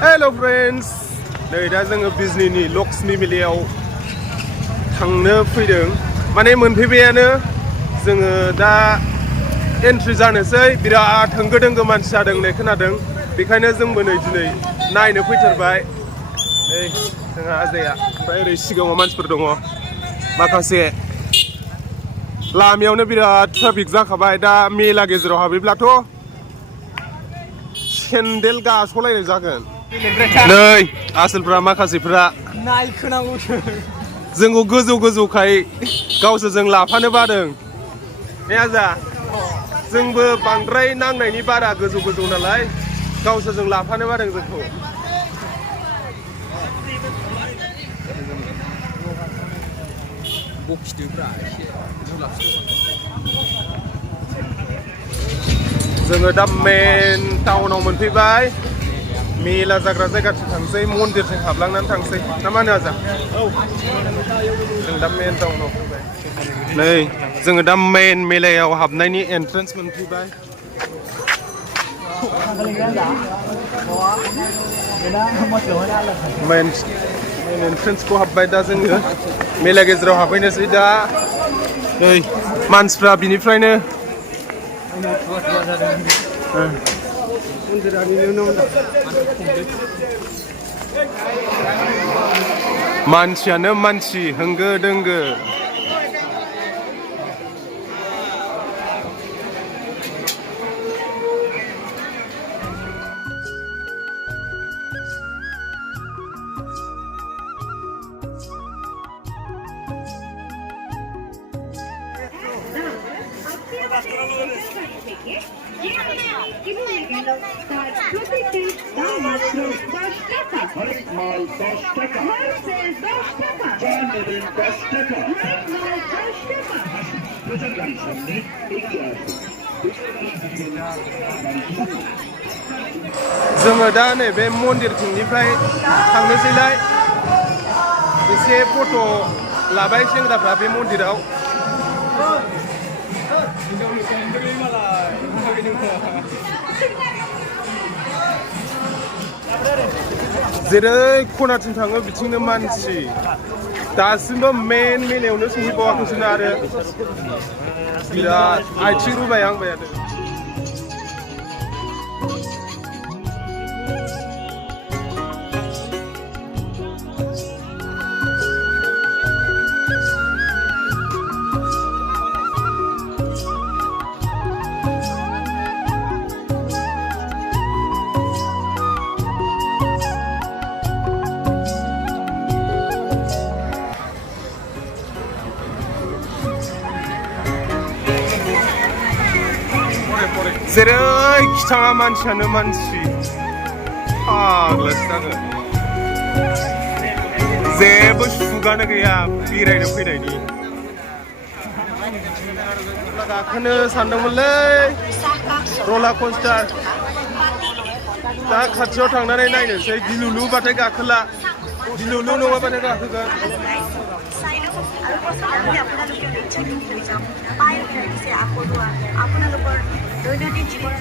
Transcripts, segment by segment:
Hello friends, नै दा जोङो बिजनीनि लक्ष्मी मेलायाव थांनो फैदों माने मोनफैबायानो जोङो दा एन्ट्रि जानोसै बिराद होंगो दोंगो मानसि जादों होननाय खोनादों बेखायनो जोंबो नै दिनै नायनो फैथारबाय नै जोंहा आजाया ओमफ्राय ओरै सिगाङाव मानसिफोर दङ माखासे लामायावनो बिराद ट्राफिक जाखाबाय दा मेला गेजेराव हाबैब्लाथ' सेन्देल गास'लायनाय जागोन नै आसोलफ्रा माखासेफ्रा नायखोनांगौसो जोंखौ गोजौ गोजौखाय गावसोरजों लाफानो बादों ने आजा जोंबो बांद्राय नांनायनि बारा गोजौ गोजौ नालाय गावसोरजों लाफानो बादों जोंखौ जोङो दा मेन टाउनाव मोनफैबाय मेला जाग्रा जायगाथिं थांसै मन्दिरथिं हाबलांनानै थांसै ना मा होनो आजा जों दा मेन टाउनाव फैबाय नै जोङो दा मेन मेलायाव हाबनायनि एन्ट्रेन्स मोनफैबाय मेन एन्ट्रेन्सखौ हाबबाय दा जोङो मेला गेजेराव हाबहैनोसै दा नै मानसिफ्रा बिनिफ्रायनो मानसियानो मानसि होंगो दोंगो जोङो दा नैबे मन्दिरथिंनिफ्राय थांनोसैलाय एसे फट' लाबाय सेंग्राफ्रा बे मन्दिराव जेरै खनाथिं थाङो बिथिंनो मानसि दासिमबो मेन मेलायावनो सहैबावाखैसोना आरो बिराद आथिं रुबाय आं बायानो जेरै खिथाङा मानसियानो मानसि फाग्लासो जागोन जेबो सुगानो गैया बेरायनो फैनायनि गाखोनो सानदोंमोनलै रलार कस्टार दा खाथियाव थांनानै नायनोसै गिलुलुबाथाय गाखोला गिलुलु नङाबाथाय गाखोगोन দৈনন্দিন জীবন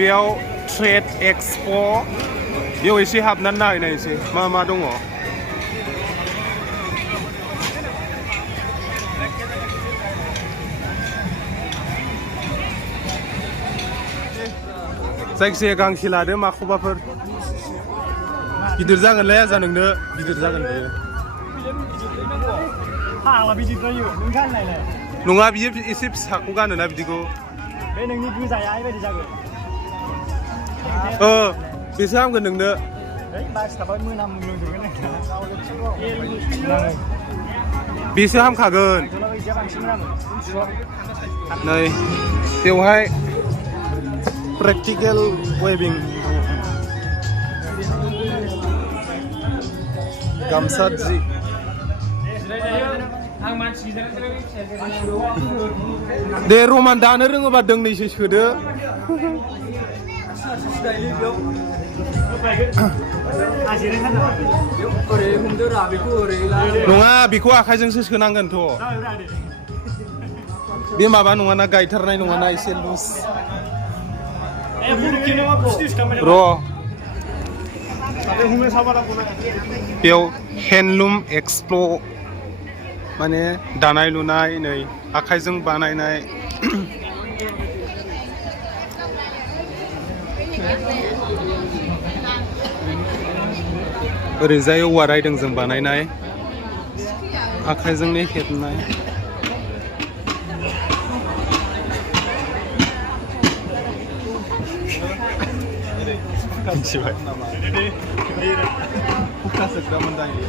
बेयाव ट्रेड एक्सप' बेयाव एसे हाबनानै नायनायसै मा मा दङ जायखिजाया गांसे लादो माखौबाफोर गिदिर जागोनलै आजा नोंनो गिदिर जागोन बेयो नङा बियो एसे फिसाखौ गानोना बिदिखौ बे नोंनि गोजाया ओरैबायदि जागोन बेसो हामगोन नोंनो बास थाबाय मोनामो लोंजोबगोन बेसो हामखागोन थलाबो एसे बांसिन हामो नै बेवहाय प्रेक्टिकेल वेबिं गामसा जि दे रमान दानो रोङोबा दोंनैसो सोदो नङा बेखौ आखाइजोंसो सोनांगोनथ' बे माबा नङाना गायथारनाय नङाना एसे लुज र' बेयाव हेन्दलुम एक्सप्ल' माने दानाय लुनाय नै आखाइजों बानायनाय ओरैजाय औवा रायदोंजों बानायनाय आखाइजोंनो हेबनाय मिथिबाय नामा हुखासोग्रामोन दायो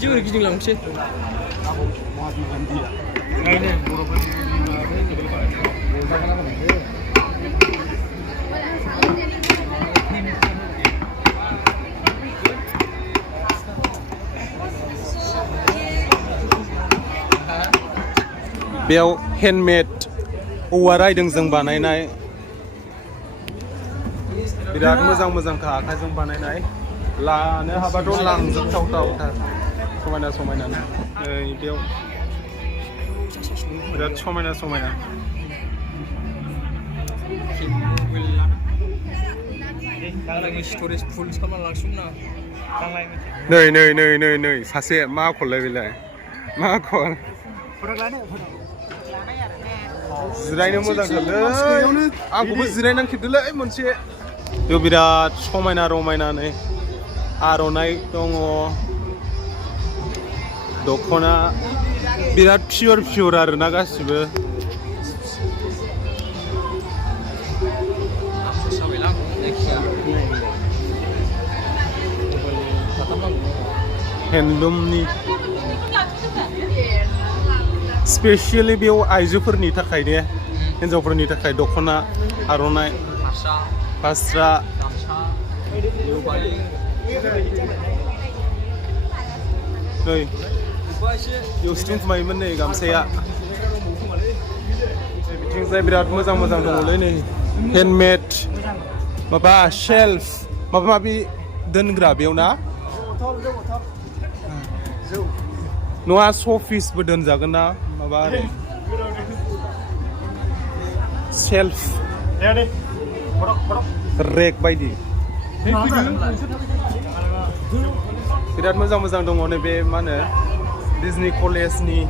जों गिदिंलांसै बेयाव हेन्दमेड औवा रायदोंजों बानायनाय बिराद मोजां मोजांखा आखाइजों बानायनाय लानो हाबाथ' लांजोबथावथावथार समायना समायना नै बेयाव बिराद समायना समायना नै नै नै नै नै सासे मा आखललाय बेलाय मा आखल जिरायनो मोजांथारलै आंखौबो जिरायनानै खेबदोलै मोनसे बेयाव बिराद समायना रमायना नै आर'नाइ दङ दख'ना बिराद पियर आरोना गासिबो हेन्दलुमनि स्पेसियेलि बेयाव आइजोफोरनि थाखाय ने हिन्जावफोरनि थाखाय दख'ना आर'नाइ फास्रा नै इउस्टिं खुमायोमोन नै गामसाया बिथिंजाय बिराद मोजां मोजां दङलै नै हेन्दमेड माबा शेल्फ माबा माबि दोनग्रा बेयाव ना नङा श'पिसबो दोनजागोन ना माबा शेल्फ रेक बायदि बिराद मोजां मोजां दङ नैबे मा होनो बिजनि कलेजनि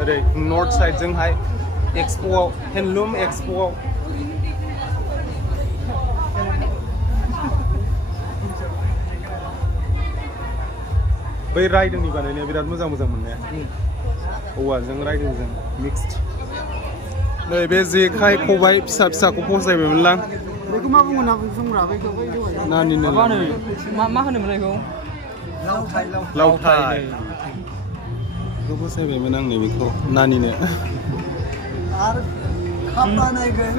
ओरै नर्थ साइडजोंहाय एक्सप'आव हेन्दलुम एक्सप'आव बै रायदोंनि बानायनाया बिराद मोजां मोजां मोननाया औवाजों रायदोंजों मिक्सड नै बे जेखाइ खबाइ फिसा फिसाखौ फसायबायमोनलां बेखौ मा बुङो ना बुंब्रा बेखौ नानिनो मा होनोमोन बेखौ लावथाय बेखौ फसायबायमोन आंनो बेखौ नानिनो आरो खाप बानायगोन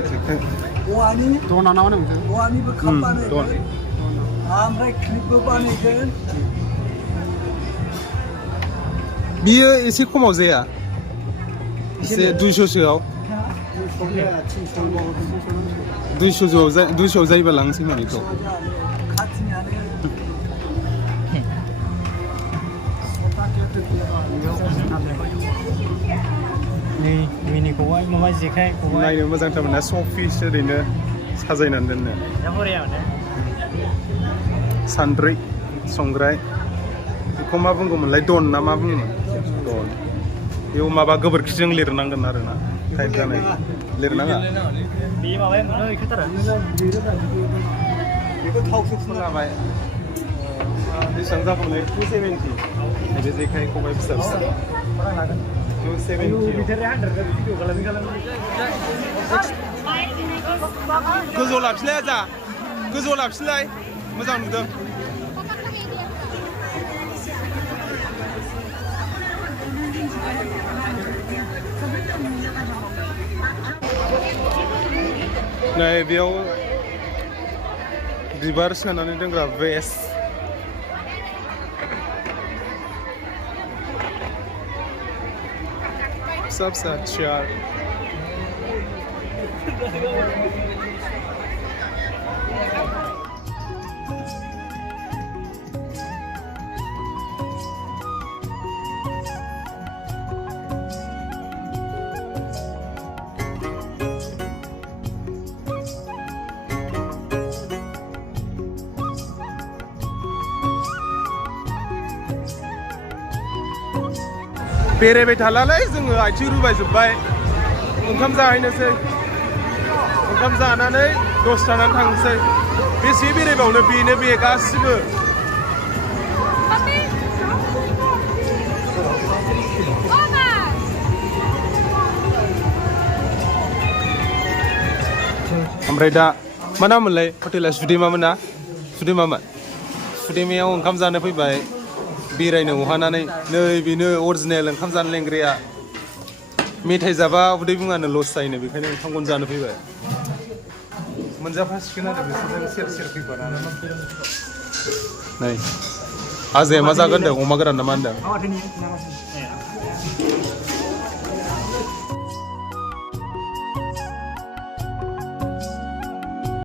औवानि दना ना मा होनोमोन औवानिबो खाप बानायगोन ओमफ्राय क्लिपबो बानायगोन बियो एसे खमाव जाया एसे 200सोआव 200 जायोबा लांसै मा बेखौ नै मिनि खबाइ माबा जेखाइ खबाइ नायनो मोजांथारमोन ना श'पिस ओरैनो साजायनानै दोननो सान्द्रै संग्राय बेखौ मा बुंगौमोनलाय दन ना मा बुङोमोन दन बेयाव माबा गोबोरखिजों लिरनांगोन आरोना टाइप जानाय लिरनाङा बे माबाया मोनो इखौथारा बेखौ थावसो फुनलाबाय बेसेबां जाबावनाय 270 नैबे जेखाइ खबाइ फिसा फिसा 270 गोजौ लाफिनलाय आजा गोजौ लाफिनलाय मोजां नुदों नै बेयाव बिबार सोनानै दोनग्रा वेस फिसा फिसा चेयार बेरायबाय थालालाय जोङो आथिं रुबायजोब्बाय ओंखाम जाहैनोसै ओंखाम जानानै दसे थानानै थांनोसै बेसे बेरायबावनो बेनो बे गासिबो ओमफ्राय दा मा नाममोनलाय हटेला सुदेमामोन ना सुदेमायाव ओंखाम जानो फैबाय बेरायनो अहानानै नै बेनो अरिजिनेल ओंखाम जानो लेंग्राया मेथाइ जाबा उदै बुङानो लस जायोनो बेखायनो ओंखामखौनो जानो फैबाय मोनजाफासिगोन आरो बिसोरजों सेर सेर फैफानानै नै आजाया मा जागोन होनदों अमा गोरान ना मा होनदों